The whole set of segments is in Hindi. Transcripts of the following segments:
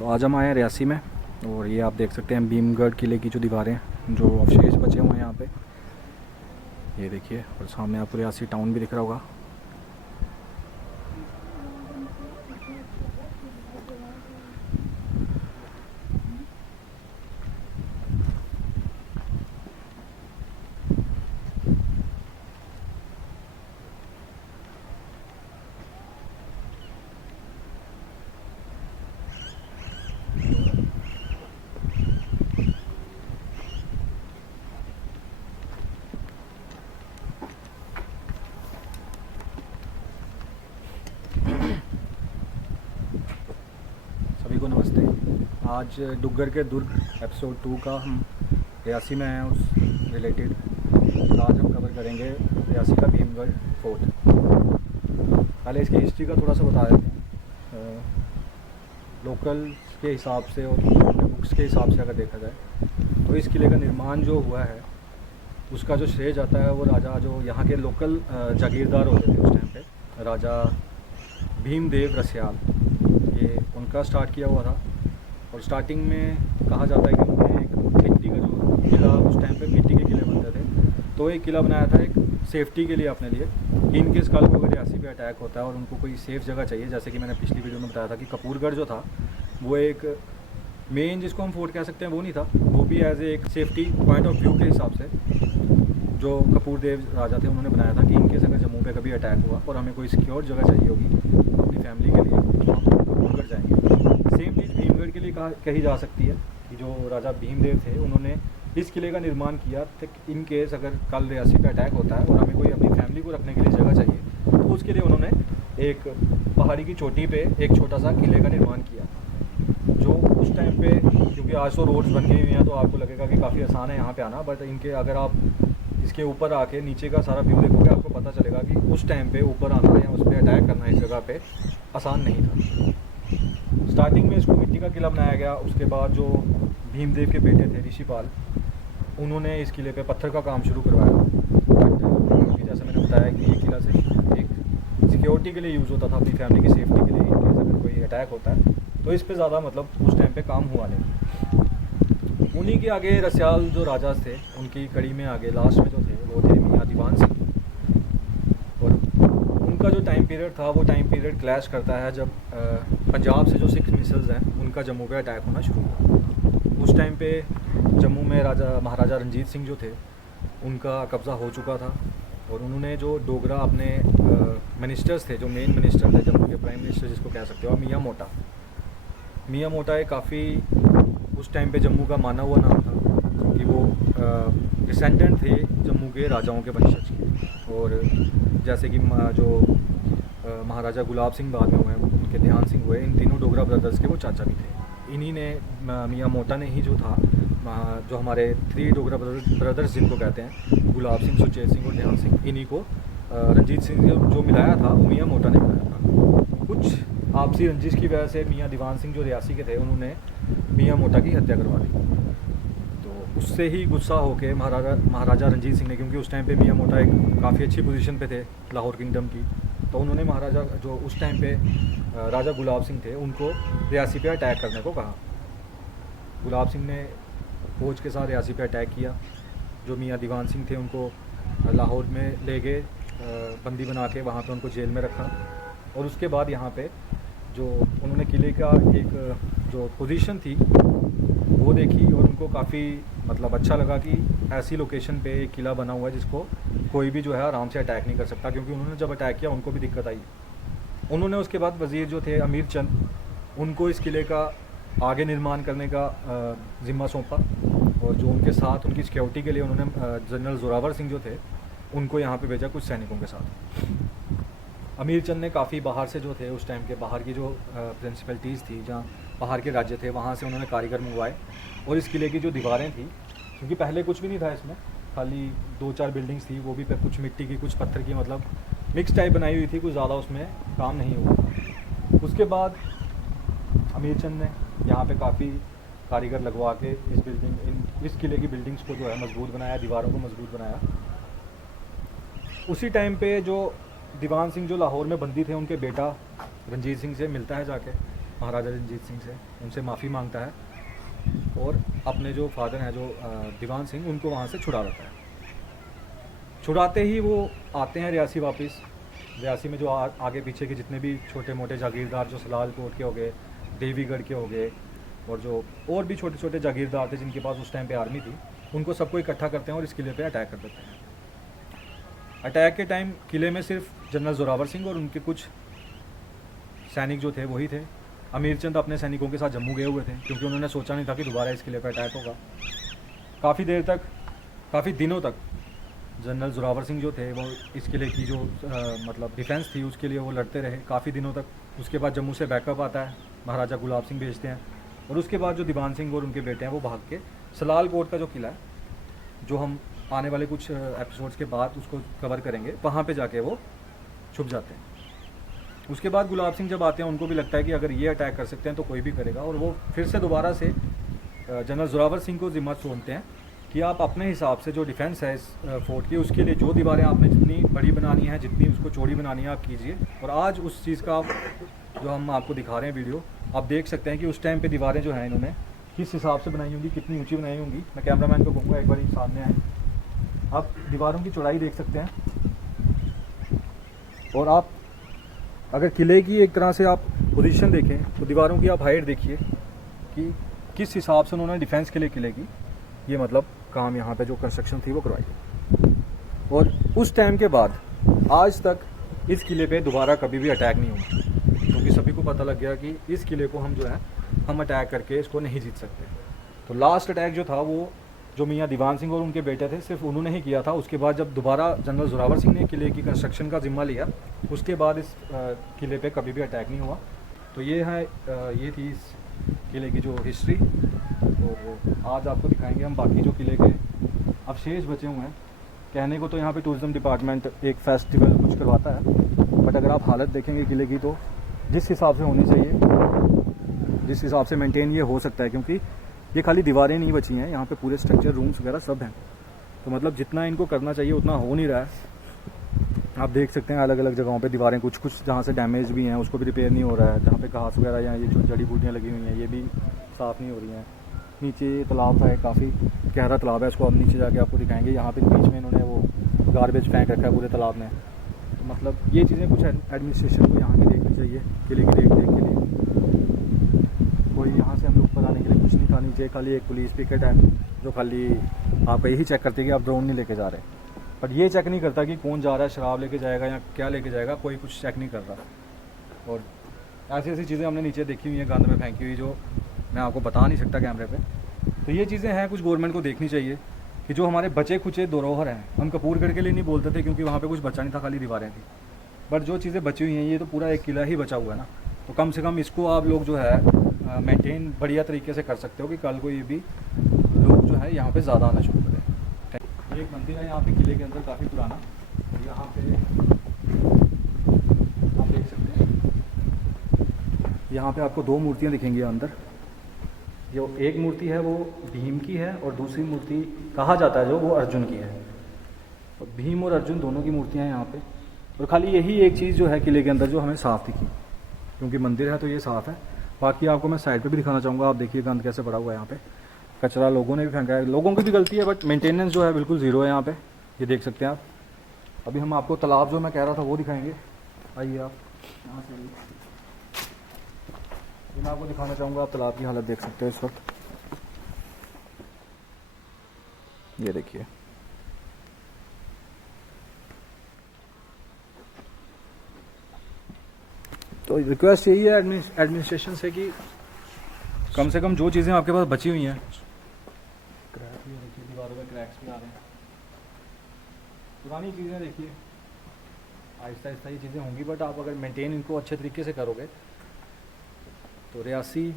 तो आज हम आए हैं रियासी में और ये आप देख सकते हैं भीमगढ़ किले की जो दीवारें हैं जो अवशेष बचे हुए हैं यहाँ पे, ये देखिए। और सामने आपको रियासी टाउन भी दिख रहा होगा। सभी को नमस्ते। आज डुग्गर के दुर्ग एपिसोड 2 का हम रियासी में हैं, उस रिलेटेड आज हम कवर करेंगे रियासी का भीमगढ़ फोर्ट। पहले इसकी हिस्ट्री का थोड़ा सा बता देते हैं। लोकल के हिसाब से और बुक्स के हिसाब से अगर देखा जाए तो इस किले का निर्माण जो हुआ है उसका जो श्रेय जाता है वो राजा जो यहाँ के लोकल जागीरदार होते थे उस टाइम पे, राजा भीमदेव रसियाल, ये उनका स्टार्ट किया हुआ था। और स्टार्टिंग में कहा जाता है कि उन्होंने एक मिट्टी का जो किला, उस टाइम पे मिट्टी के किले बनते थे, तो एक किला बनाया था एक सेफ्टी के लिए अपने लिए। इनके कल को अगर रियासी पे अटैक होता है और उनको कोई सेफ़ जगह चाहिए, जैसे कि मैंने पिछली वीडियो में बताया था कि कपूरगढ़ जो था वो एक मेन जिसको हम फोर्ट कह सकते हैं वो नहीं था, वो भी एज एक सेफ्टी पॉइंट ऑफ व्यू के हिसाब से जो कपूरदेव राजा थे उन्होंने बनाया था कि इनके अगर जम्मू पे कभी अटैक हुआ और हमें कोई सिक्योर जगह चाहिए होगी अपनी फैमिली के लिए तो हम कपूरगढ़ जाएंगे। सेम चीज़ भीमगढ़ के लिए कही जा सकती है कि जो राजा भीमदेव थे उन्होंने इस किले का निर्माण किया था इन केस अगर कल रियासी पे अटैक होता है और हमें कोई अपनी फैमिली को रखने के लिए जगह चाहिए तो उसके लिए उन्होंने एक पहाड़ी की चोटी पे एक छोटा सा किले का निर्माण किया। जो उस टाइम पे, क्योंकि आज तो रोड्स बन गई हुई हैं तो आपको लगेगा कि काफ़ी आसान है यहाँ पे आना, बट इनके अगर आप इसके ऊपर आके नीचे का सारा व्यू देखोगे आपको पता चलेगा कि उस टाइम पे ऊपर आना या उस पर अटैक करना इस जगह पे आसान नहीं था। स्टार्टिंग में इसको मिट्टी का किला बनाया गया, उसके बाद जो भीमदेव के बेटे थे ऋषिपाल, उन्होंने इस किले पे पत्थर का काम शुरू करवाया। बट जैसे मैंने बताया कि ये किला सिर्फ एक सिक्योरिटी के लिए यूज़ होता था, अपनी फैमिली की सेफ्टी के लिए, इनकेस अगर कोई अटैक होता है तो इस पे ज़्यादा मतलब उस टाइम पे काम हुआ नहीं। उन्हीं के आगे रसियाल जो राजा थे उनकी कड़ी में आगे लास्ट में जो थे वो थे मियाँ दीवान सिंह। और उनका जो टाइम पीरियड था वो टाइम पीरियड क्लैश करता है जब पंजाब से जो सिख मिसल्स हैं उनका जम्मू पे अटैक होना शुरू हुआ। उस टाइम पे जम्मू में महाराजा रंजीत सिंह जो थे उनका कब्ज़ा हो चुका था और उन्होंने जो डोगरा अपने मिनिस्टर्स थे, जो मेन मिनिस्टर थे जम्मू के, प्राइम मिनिस्टर जिसको कह सकते हो, मियाँ मोटा एक काफ़ी उस टाइम पे जम्मू का माना हुआ नाम था क्योंकि वो डिसेंडेंट थे जम्मू के राजाओं के वंशज के। और जैसे कि जो महाराजा गुलाब सिंह बाद में हुए, उनके ध्यान सिंह हुए, इन तीनों डोगरा ब्रदर्स के वो चाचा भी थे। इन्हीं ने मियाँ मोटा ने ही जो था जो हमारे 3 डोगरा ब्रदर्स जिनको कहते हैं, गुलाब सिंह, सुचेत सिंह और ध्यान सिंह, इन्हीं को रंजीत सिंह जो मिलाया था वो मियाँ मोटा ने मिलाया था। कुछ आपसी रंजिश की वजह से मियाँ दीवान सिंह जो रियासी के थे उन्होंने मियाँ मोटा की हत्या करवा दी। तो उससे ही गुस्सा होकर महाराजा रंजीत सिंह ने, क्योंकि उस टाइम पे मियाँ मोटा एक काफ़ी अच्छी पोजीशन पे थे लाहौर किंगडम की, तो उन्होंने महाराजा जो उस टाइम पे राजा गुलाब सिंह थे उनको रियासी पे अटैक करने को कहा। गुलाब सिंह ने फौज के साथ रियासी पे अटैक किया। जो मियाँ दीवान सिंह थे उनको लाहौर में ले गए, बंदी बना के वहाँ पे उनको जेल में रखा। और उसके बाद यहाँ पे जो उन्होंने किले का एक जो पोजीशन थी वो देखी और उनको काफ़ी मतलब अच्छा लगा कि ऐसी लोकेशन पे एक किला बना हुआ है जिसको कोई भी जो है आराम से अटैक नहीं कर सकता, क्योंकि उन्होंने जब अटैक किया उनको भी दिक्कत आई। उन्होंने उसके बाद वज़ीर जो थे अमीर चंद, उनको इस किले का आगे निर्माण करने का ज़िम्मा सौंपा और जो उनके साथ उनकी सिक्योरिटी के लिए उन्होंने जनरल जोरावर सिंह जो थे उनको यहाँ पे भेजा कुछ सैनिकों के साथ। अमीर चंद ने काफ़ी बाहर से जो थे उस टाइम के बाहर की जो प्रिंसिपलिटीज़ थी, जहाँ बाहर के राज्य थे, वहाँ से उन्होंने कारीगर मंगवाए और इस किले की जो दीवारें थी, क्योंकि पहले कुछ भी नहीं था इसमें, खाली 2-4 बिल्डिंग्स थी, वो भी कुछ मिट्टी की कुछ पत्थर की, मतलब मिक्स टाइप बनाई हुई थी, कुछ ज़्यादा उसमें काम नहीं हुआ। उसके बाद अमीर चंद ने यहाँ पे काफ़ी कारीगर लगवा के इस किले की बिल्डिंग्स को जो है मजबूत बनाया, दीवारों को मजबूत बनाया। उसी टाइम पे जो दीवान सिंह जो लाहौर में बंदी थे, उनके बेटा रंजीत सिंह से मिलता है जाके महाराजा रंजीत सिंह से, उनसे माफ़ी मांगता है और अपने जो फादर हैं जो दीवान सिंह, उनको वहाँ से छुड़ा देता है। छुड़ाते ही वो आते हैं रियासी वापस। रियासी में जो आगे पीछे के जितने भी छोटे मोटे जागीरदार जो सलाल कोट के हो गए, देवीगढ़ के हो गए, और जो और भी छोटे छोटे जागीरदार थे जिनके पास उस टाइम पे आर्मी थी, उनको सबको इकट्ठा करते हैं और इस किले पे अटैक कर देते हैं। अटैक के टाइम किले में सिर्फ जनरल जोरावर सिंह और उनके कुछ सैनिक जो थे वही थे। अमीर चंद अपने सैनिकों के साथ जम्मू गए हुए थे, क्योंकि उन्होंने सोचा नहीं था कि दोबारा इस किले पर अटैक होगा। काफ़ी देर तक, काफ़ी दिनों तक जनरल जोरावर सिंह जो थे वो इस किले की जो मतलब डिफेंस थी उसके लिए वो लड़ते रहे काफ़ी दिनों तक। उसके बाद जम्मू से बैकअप आता है, महाराजा गुलाब सिंह भेजते हैं, और उसके बाद जो दीवान सिंह और उनके बेटे हैं वो भाग के सलाल कोट का जो किला है, जो हम आने वाले कुछ एपिसोड्स के बाद उसको कवर करेंगे, वहाँ पे जाके वो छुप जाते हैं। उसके बाद गुलाब सिंह जब आते हैं उनको भी लगता है कि अगर ये अटैक कर सकते हैं तो कोई भी करेगा, और वो फिर से दोबारा से जनरल जोरावर सिंह को जिम्मा सौंपते हैं कि आप अपने हिसाब से जो डिफेंस है इस फोर्ट की, उसके लिए जो दीवारें आपने जितनी बड़ी बनानी है, जितनी उसको चौड़ी बनानी है, आप कीजिए। और आज उस चीज़ का जो हम आपको दिखा रहे हैं वीडियो, आप देख सकते हैं कि उस टाइम पे दीवारें जो हैं इन्होंने किस हिसाब से बनाई होंगी, कितनी ऊंची बनाई होंगी। मैं कैमरामैन को कहूँगा एक बार सामने आए, आप दीवारों की चौड़ाई देख सकते हैं। और आप अगर किले की एक तरह से आप पोजीशन देखें तो दीवारों की आप हाइट देखिए कि किस हिसाब से उन्होंने डिफेंस के लिए किले की ये मतलब काम यहाँ पे जो कंस्ट्रक्शन थी वो करवाई। और उस टाइम के बाद आज तक इस किले पे दोबारा कभी भी अटैक नहीं हुआ, क्योंकि सभी को पता लग गया कि इस किले को हम जो है हम अटैक करके इसको नहीं जीत सकते। तो लास्ट अटैक जो था वो जो मियाँ दीवान सिंह और उनके बेटे थे सिर्फ उन्होंने ही किया था। उसके बाद जब दोबारा जनरल जोरावर सिंह ने किले की कंस्ट्रक्शन का जिम्मा लिया, उसके बाद इस किले पे कभी भी अटैक नहीं हुआ। तो ये है ये थी इस किले की जो हिस्ट्री। तो आज आपको दिखाएंगे हम बाकी जो किले के अवशेष बचे हुए हैं। कहने को तो यहाँ पे टूरिज़्म डिपार्टमेंट एक फेस्टिवल कुछ करवाता है, बट अगर आप हालत देखेंगे किले की तो जिस हिसाब से होनी चाहिए, जिस हिसाब से मेंटेन ये हो सकता है, क्योंकि ये खाली दीवारें नहीं बची हैं, यहाँ पे पूरे स्ट्रक्चर रूम्स वगैरह सब हैं। तो मतलब जितना इनको करना चाहिए उतना हो नहीं रहा है। आप देख सकते हैं अलग अलग जगहों पे दीवारें कुछ कुछ जहाँ से डैमेज भी हैं उसको भी रिपेयर नहीं हो रहा है। जहाँ पे घास वगैरह या ये जो जड़ी बूटियाँ लगी हुई हैं ये भी साफ़ नहीं हो रही हैं। नीचे तालाब है, काफ़ी गहरा तालाब है, इसको हम नीचे जाके आपको दिखाएंगे। यहाँ पे बीच में इन्होंने वो गार्बेज फेंक रखा है पूरे तालाब में। तो मतलब ये चीज़ें कुछ एडमिनिस्ट्रेशन को यहाँ की देखनी चाहिए किले की देख रेख के लिए। कोई यहाँ से हमें ऊपर आने के लिए कुछ नहीं था, नीचे खाली एक पुलिस पिकेट है जो खाली आप यही चेक करती है कि आप ड्रोन नहीं लेके जा रहे, बट ये चेक नहीं करता कि कौन जा रहा है, शराब लेके जाएगा या क्या लेके जाएगा, कोई कुछ चेक नहीं कर रहा। और ऐसी ऐसी चीज़ें हमने नीचे देखी हुई हैं गंद में फेंकी हुई, जो मैं आपको बता नहीं सकता कैमरे पे। तो ये चीज़ें हैं कुछ गवर्नमेंट को देखनी चाहिए कि जो हमारे बचे खुचे धरोहर हैं, हम कपूरगढ़ के लिए नहीं बोलते थे क्योंकि वहाँ पे कुछ बचा नहीं था, खाली दीवारें थी, बट जो चीज़ें बची हुई हैं ये तो पूरा एक किला ही बचा हुआ है ना। तो कम से कम इसको आप लोग जो है मेंटेन बढ़िया तरीके से कर सकते हो कि कल को ये भी लोग जो है यहाँ पे ज़्यादा आना शुरू करें। एक मंदिर है यहाँ पे किले के अंदर काफ़ी पुराना, यहाँ पे आप देख सकते हैं। यहाँ पे आपको दो मूर्तियाँ दिखेंगी अंदर। जो एक मूर्ति है वो भीम की है और दूसरी मूर्ति कहा जाता है जो वो अर्जुन की है। और भीम और अर्जुन दोनों की मूर्तियाँ हैं यहाँ पे। और खाली यही एक चीज़ जो है किले के अंदर जो हमें साफ़ दिखी, क्योंकि मंदिर है तो ये साफ़ है। बाकी आपको मैं साइड पे भी दिखाना चाहूँगा। आप देखिए गंद कैसे पड़ा हुआ है यहाँ पे, कचरा लोगों ने भी फेंका है, लोगों की भी गलती है, बट मेंटेनेंस जो है बिल्कुल ज़ीरो है यहाँ पे। ये देख सकते हैं आप। अभी हम आपको तालाब जो मैं कह रहा था वो दिखाएंगे, आइए आप यहाँ से। ये मैं आपको दिखाना चाहूँगा, आप तालाब की हालत देख सकते हैं इस वक्त। ये देखिए, तो रिक्वेस्ट यही है एडमिनिस्ट्रेशन से कि कम से कम जो चीज़ें आपके पास बची हुई हैं, क्रैक भी देखिए, दीवारों में क्रैक्स भी आ रहे हैं, पुरानी चीज़ें देखिए, आहिस्ता आहिस्ता ये चीज़ें होंगी, बट आप अगर मेंटेन इनको अच्छे तरीके से करोगे तो रियासी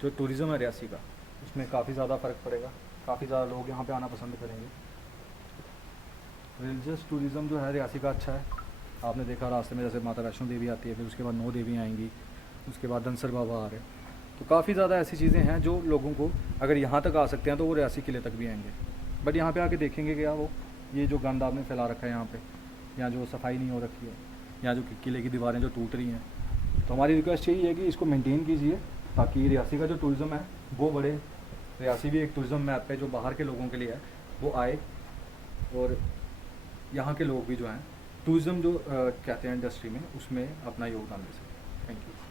जो टूरिज़्म है रियासी का, उसमें काफ़ी ज़्यादा फ़र्क पड़ेगा। काफ़ी ज़्यादा लोग यहाँ पे आना पसंद करेंगे। रिलीजियस टूरिज़्म जो है रियासी का अच्छा है। आपने देखा रास्ते में जैसे माता वैष्णो देवी आती है, फिर उसके बाद 9 देवी आएंगी, उसके बाद धनसर बाबा आ रहे हैं। तो काफ़ी ज़्यादा ऐसी चीज़ें हैं जो लोगों को अगर यहाँ तक आ सकते हैं तो वो रियासी किले तक भी आएंगे। बट यहाँ पे आके देखेंगे क्या वो ये जो गंद आपने फैला रखा है यहाँ पे, या जो सफाई नहीं हो रखी है, या जो किले की दीवारें जो टूट रही हैं, तो हमारी रिक्वेस्ट यही है कि इसको मेंटेन कीजिए ताकि रियासी का जो टूरिज़्म है वो बढ़े। रियासी भी एक टूरिज़्म मैप पे जो बाहर के लोगों के लिए है वो आए, और यहाँ के लोग भी जो हैं टूरिज़्म जो कहते हैं इंडस्ट्री में, उसमें अपना योगदान दे सकें। Thank you.